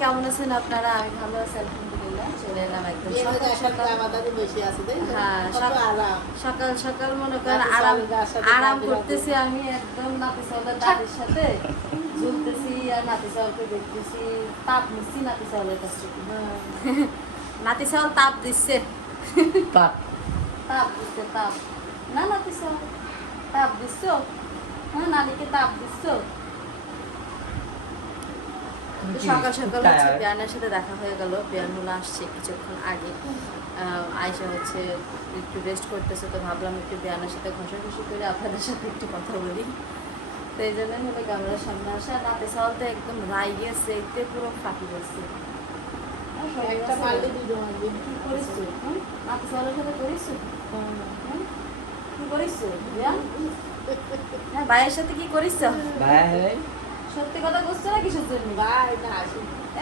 কেমন আছেন আপনারা? আমি ভালো আছি আলহামদুলিল্লাহ। চলে এলাম একদম সকাল সকাল মনে করেন আরাম করতেছি। আমি একদম নাতি চাউলের দাদির সাথে ঝুলতেছি আর নাতি চাউলকে দেখতেছি, তাপ নিচ্ছি নাতি চাউলের কাছ থেকে। নাতি চাউল তাপ দিচ্ছে, তাপ দিচ্ছে, তাপ না নাতি চাউল তাপ দিচ্ছ, হ্যাঁ নানিকে তাপ দিচ্ছ। সকাল সকাল হচ্ছে বিয়ানের সাথে দেখা হয়ে গেল। বিয়ান হলো আসছে কিছুক্ষণ আগে, আয়সা হচ্ছে একটু রেস্ট করতেছে, তো ভাবলাম একটু বিয়ানের সাথে ঘষাঘষি করে আপনাদের সাথে একটু কথা বলি। তো এই জন্যই হলো ক্যামেরার সামনে আসা। নাতে চাউল তো একদম রাই গেছে, এতে পুরো ফাঁকি গেছে। নাতে চাউলের সাথে করিস কি করিস বিয়ান? হ্যাঁ ভাইয়ের সাথে কি করিস? সত্যি কথা বলছো না কিসের জন্য?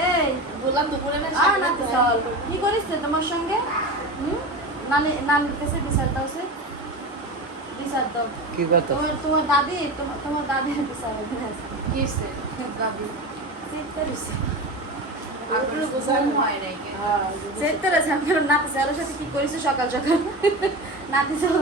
এই বললাম দুপুরে কি করিস তোমার সঙ্গে? নানির কাছে বিচার দাও, সে বিচার দাও। তোমার দাদি, তোমার দাদির বিচার কিসে দাদি নাতি চালের সাথে কি করিস সকাল সকাল? নাতি চাল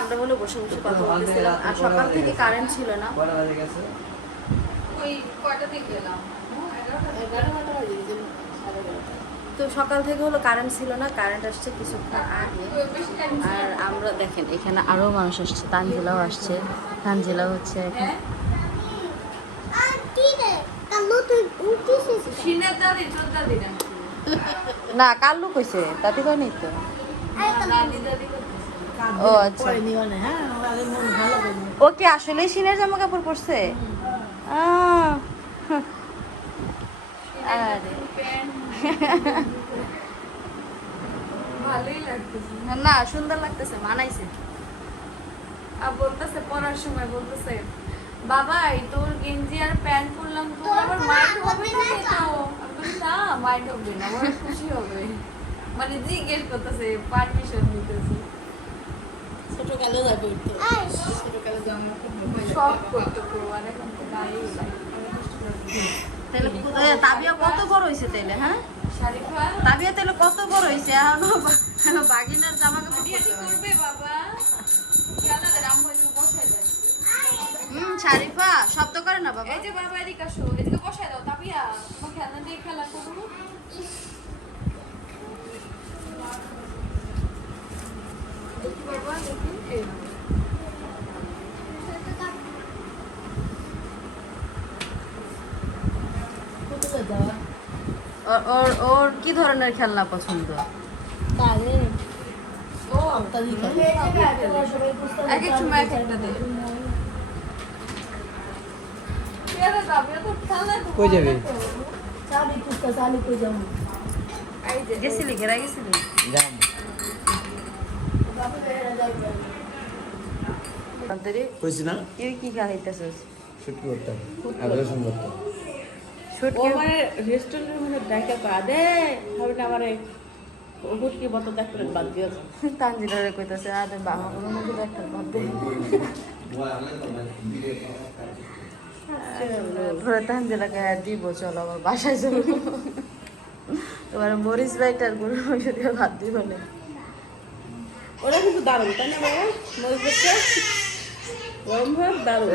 আমরা বলে বসে বসে কথা বলতেছিলাম। আর সকাল থেকে কারেন্ট ছিল না। তো সকাল থেকে হলো কারেন্ট ছিল না, কারেন্ট আসছে কিছুক্ষণ আগে। আর আমরা দেখেন এখানে আরো মানুষ আসছে, তানজিলাও আসছে। তানজিলাও হচ্ছে না কাল্লু কইছে, দাদি কয়নি তো। ও আচ্ছা, ও কি আসলে সিনের জামা কাপড় পরছে? না সুন্দর লাগতেছে, মানাইছে। আর বলতেছে পরার সময় বলতেছে, বাবা তোর গেঞ্জি আর প্যান্ট পরলাম, তোর আবার মাইন্ড হবে না তো? না মাইন্ড হবে না, ওর খুশি হবে। মানে জিজ্ঞেস করতেছে, পারমিশন দিতেছে। ছোটকালে যাবে সব করতে মানে তাবিয়া কত বড় হয়েছে তাইলে? হ্যাঁ তাবিয়া তাইলে কত বড় হয়েছে, এখনো বাগিনার জামা কাপড় করবে বাবা। শারিফা শব্দ করে না বাবা। এই যে বাবা এদিকে আসো, এদিকে বসায় দাও। তাবিয়া তোমার খেলনা দিয়ে খেলা করবো। ওর কি ধরনের খেলনা পছন্দ? গেছিলি ঘেরা গেছিলি কি খাইতেছিস? তানজিলারে কইতাছে আরে বাবা কোনো মধ্যে একটা বাদ দে। ধরে তানজিলাকে দিব, চলো আমার বাসায় চলো। তোমার মরিচ রাইটার গুলো দিয়ে ভাত দিব না। ওরা কিন্তু দারুণ তাই না বাবা? মরিচ রাইটা গরম ভাত দারুণ।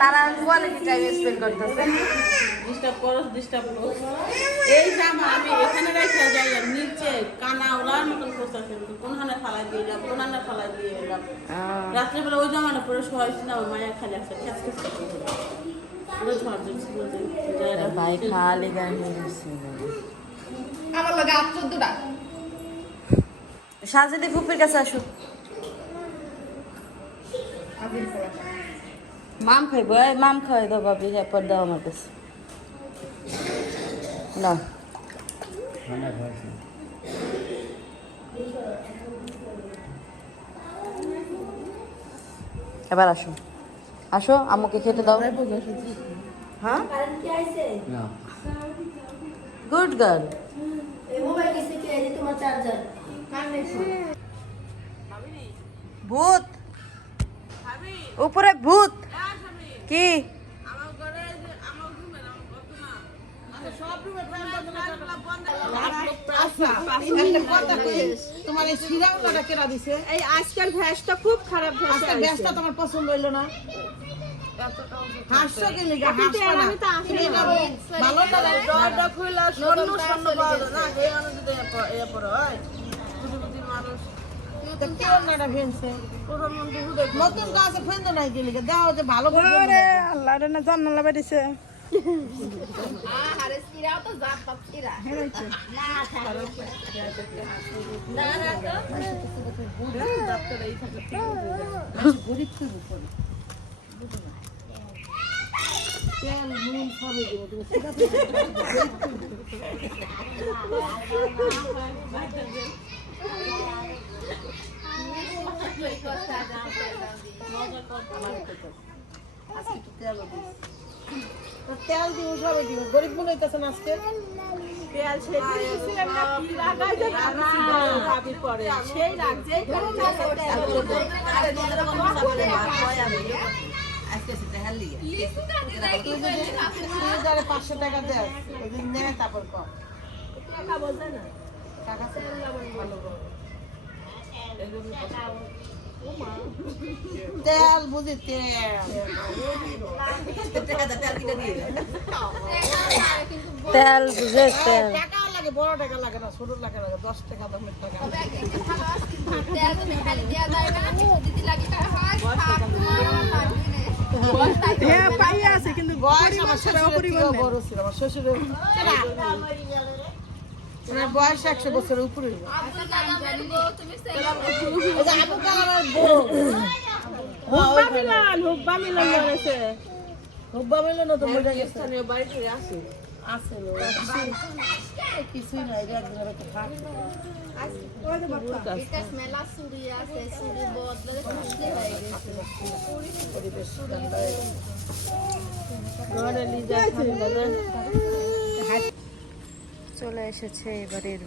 তারা কোয়ালিটি টাইম স্পেন্ড করতেছে। এই জামা আমি এখানে রেখে যাই, নিচে কানা ওলার মতন করতেছে, কোনখানে ফালাই দিয়ে যাব, কোনখানে ফালাই দিয়ে যাব। রাত্রেবেলা ওই জামাটা পরে শোয়াই না, মায়ের খালি আছে ভাই খালি গান আমার লাগে 14টা। সাজেদি ফুপির কাছে আসো, মাম খাইব। মাম খাওয়াই দাও ভাবি, এরপর দাও আমার কাছে না। এবার আসো, আসো আম্মুকে খেতে দাও। হ্যাঁ গুড গার্ল। চার্জার ভূত উপরে ভূত কি তোমার এই সিরাউলাটা কেনা দিছে? এই আজকের ভ্যাসটা খুব খারাপ আজকের গ্যাসটা তোমার পছন্দ হইলো না? হাসছো কি লিগা? কিন্তু হাসবা না। আমি তো আসলে তুমি না ভালো না লাগে? দরজা খুলে স্বর্ণ স্বর্ণ পাওয়া যায় না এই মানুষ যদি এ পড়ে হয় বুঝি মানুষ তো কি অন্যটা ফেনছে? প্রধানমন্ত্রী হুদে নতুন গাছে ফেন্দো নাই কি লিগা? দেখো যে ভালো করে আরে আল্লাহ রে না জান্নাত লাগাইছে আরে সিরাও তো জাত পাপ সিরা তেল দিব সবাই দিব গরিব মনে হইতেছে না আজকে তেল সেই দিয়েছিলাম না কি লাগাই যে ভাবি পরে সেই রাগ যেই করে না তুই যারে 500 টাকা দেয় ওই নেয় তারপর কম টাকা বোঝে না টাকা ভালো করে তেল বুঝি তেল বুঝে তেল টাকা লাগে বড় টাকা লাগে না ছোট টাকা লাগে 10 টাকা 10 টাকা হ্যাঁ পাইয়া আছে কিন্তু বয়স আমার শ্বশুরের বড় ছিল আমার শ্বশুরের ওনার বয়স 100 বছরের উপরে আবু কালামের বউ হুব্বা মিলন করেছে হুব্বা মিলন তো মজা গেছে স্থানীয় বাড়িতে আছে আছে কিছুই নাই একদিন হবে তো খাট পরিবেশ ঠান্ডা হয়ে গেছে। ঘরে লিজা ঠান্ডা না চলে এসেছে এবারের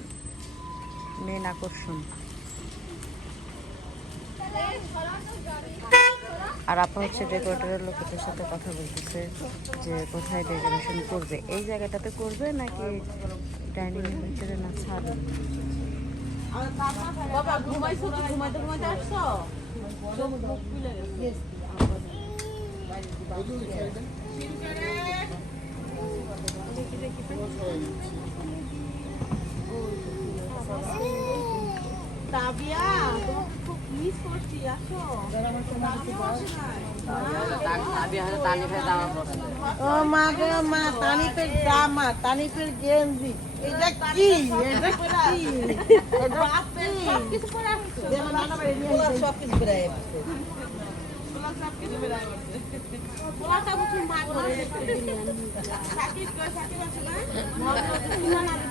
মেন আকর্ষণ আর আপা হচ্ছে ডেকোরেটরের লোকেদের সাথে কথা বলতেছে যে কোথায় ডেকোরেশন করবে এই জায়গাটাতে করবে নাকি ডাইনিং এর ভিতরে না ছাদে বাবা ঘুমাইছো কি ঘুমাইতে ঘুমাইতে আসছো তাবিয়া তোমাকে খুব মিস করছি আসো ও মা গো মা তানিফের জামা তানিফের গেঞ্জি এটা কি এটা কি এটা কিছু পরে আসছে যেমন নানা বাড়ি নিয়ে আসছে সব কিছু বের হয়ে আসছে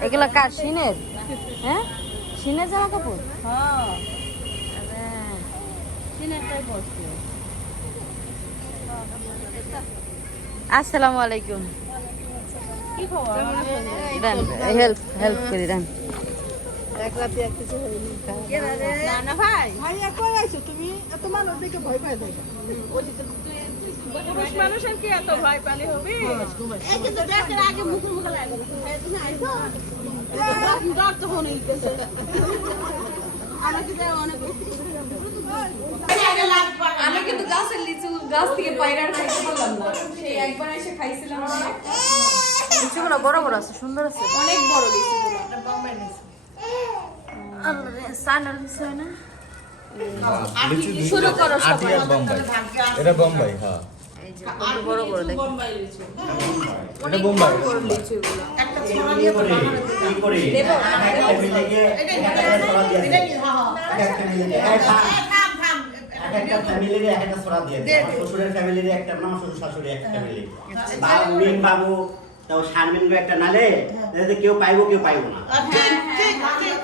এগুলা কার সিনের হ্যাঁ সিনের জামা কাপড় আসসালামু আলাইকুম কি খবর দেন হেল্প করি দেন এক রাতে এক কিছু হয়নি না ভাই ভাইয়া কই আইছো তুমি এত মানুষ দেখে ভয় পাই দেখো পুরুষ মানুষের কি এত ভয় পালি হবে এই কিন্তু দেশের আগে মুখ লাগে তুমি আইছো ডর তো হনে গেছে আমাকে দেয় অনেক আমি কিন্তু গাছের লিচু গাছ থেকে পায়রা খাইতে পারলাম না সেই একবার এসে খাইছিলাম লিচুগুলো বড় বড় আছে সুন্দর আছে অনেক বড় লিচুগুলো সানার বিষয় না শুরু করো আটিয়া বোম্বাই এটা বোম্বাই হ্যাঁ এই যে বড় বড় দেখো বোম্বাই লিচু এটা বোম্বাই একটা ছোড়া দিয়ে তো একটা ফ্যামিলির একটা ছড়া দিয়ে দেয় শ্বশুরের ফ্যামিলির একটা না শ্বশুর শাশুড়ি একটা ফ্যামিলি মিন বাবু তাও শারমিন একটা নালে যাতে কেউ পাইবো কেউ পাইবো না ঠিক ঠিক ঠিক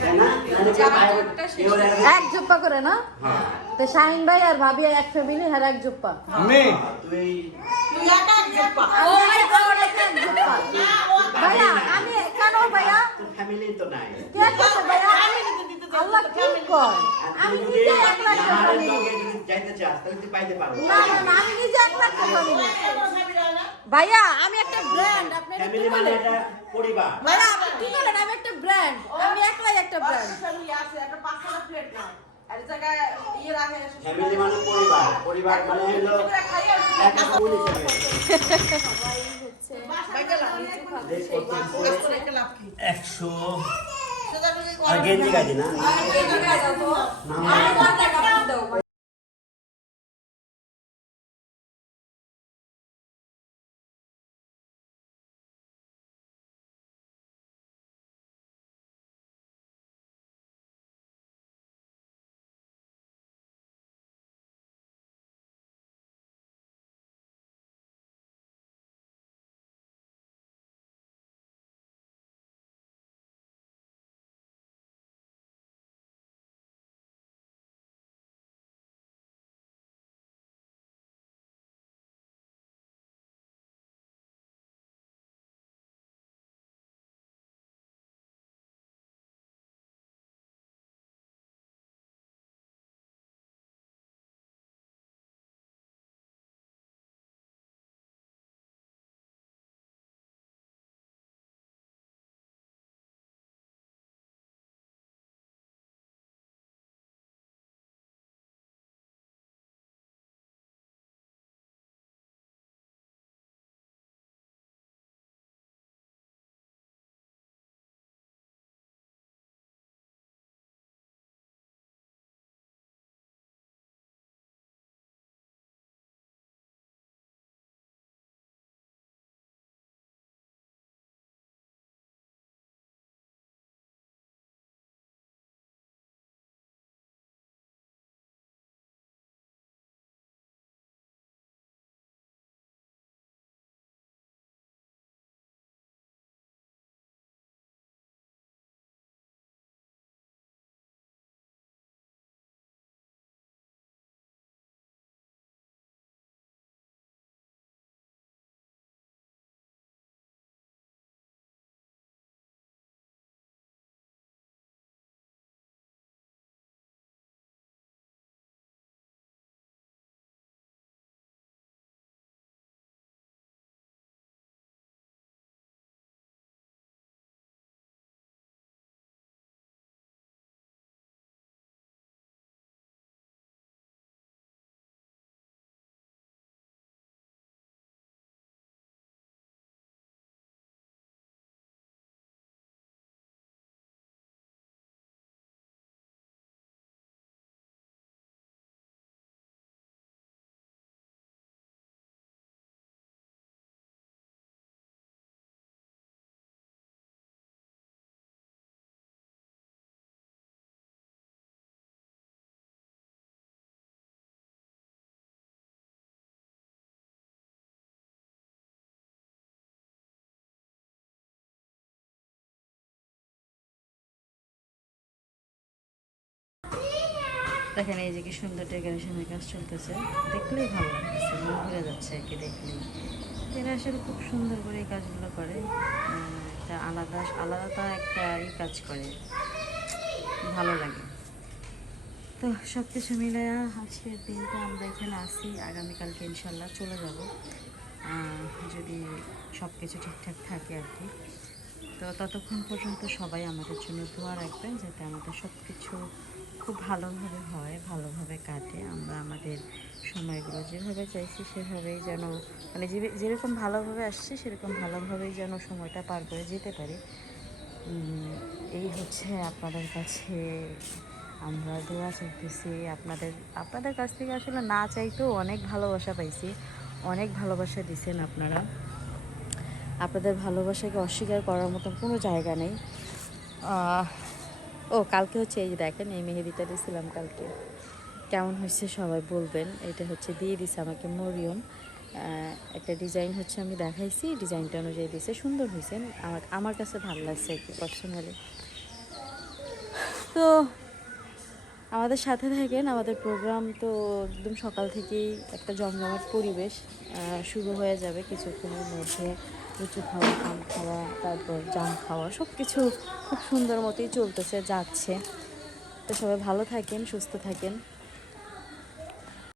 তাই না নালে কেউ পাইবো কেউ এক জোপ্পা করে না তো শাহিন ভাই আর ভাবি এক ফ্যামিলি আর এক জোপ্পা মে তুই তুই একা জপা ও মাই গড এক জোপ্পা ভাইয়া আমি কেন ভাইয়া ফ্যামিলি তো নাই। কে করছে ভাইয়া? আল্লাহ কি কয়? আর আমি তুই নিজে যদি একলা একটা নাহারের family। লগে যদি যাইতে চাস তাহলে তুই পাইতে পারবি। না না না, আমি নিজে একলা একটা family। ভাইয়া আমি একটা ব্র্যান্ড, আপনি এটা কি ফ্যামিলি মানে বলেন? একটা পরিবার। ভাইয়া আপনি কি বলেন? আমি একটা ব্র্যান্ড, আমি একলাই একটা ব্র্যান্ড। ফ্যামিলি আছে একটা 5-6 প্লেট না আর এই জায়গায় ইয়ে রাখে ফ্যামিলি মানে পরিবার, পরিবার মানে হলো একটা ফুল হিসেবে। সবাই হচ্ছে দেশ কত করে রেখে লাভ কি 100 সেটা বলি আর গেঞ্জি গাইদি না। এই জায়গায় যাও তো। আমি কোন টাকা দাও? দেখেন এই যে কি সুন্দর ডেকোরেশনের কাজ চলতেছে, দেখলেই ভালো লাগতেছে, মন ভরে যাচ্ছে আর কি দেখলেই। এরা আসলে খুব সুন্দর করে এই কাজগুলো করে, একটা আলাদা আলাদা একটা কাজ করে, ভালো লাগে। তো সব কিছু মিলে আজকের দিনটা আমরা এখানে আসি, আগামীকালকে ইনশাল্লাহ চলে যাব, যদি সব কিছু ঠিকঠাক থাকে আর কি। তো ততক্ষণ পর্যন্ত সবাই আমাদের জন্য দোয়া রাখবেন, যাতে আমাদের সব কিছু খুব ভালোভাবে হয়, ভালোভাবে কাটে, আমরা আমাদের সময়গুলো যেভাবে চাইছি সেভাবেই যেন, মানে যেরকম ভালোভাবে আসছি সেরকম ভালোভাবেই যেন সময়টা পার করে যেতে পারি। এই হচ্ছে আপনাদের কাছে আমরা দোয়া চাইতেছি। আপনাদের কাছ থেকে আসলে না চাইতেও অনেক ভালোবাসা পাইছি, অনেক ভালোবাসা দিচ্ছেন আপনারা। আপনাদের ভালোবাসাকে অস্বীকার করার মতন কোনো জায়গা নেই। ও কালকে হচ্ছে এই যে দেখেন, এই মেহেদিটা দিয়েছিলাম কালকে, কেমন হয়েছে সবাই বলবেন। এটা হচ্ছে দিয়ে দিছে আমাকে মরিয়ম, একটা ডিজাইন হচ্ছে আমি দেখাইছি, ডিজাইনটা অনুযায়ী দিয়েছে, সুন্দর হয়েছে, আমার কাছে ভালো লাগছে আর কি পার্সোনালি। তো আমাদের সাথে থাকেন, আমাদের প্রোগ্রাম তো একদম সকাল থেকেই একটা জমজমাট পরিবেশ শুরু হয়ে যাবে কিছুক্ষণের মধ্যে। লিচু খাওয়া, আম খাওয়া, তারপর জাম খাওয়া সব কিছু খুব সুন্দর মতোই চলতেছে, যাচ্ছে। তো সবাই ভালো থাকেন, সুস্থ থাকেন।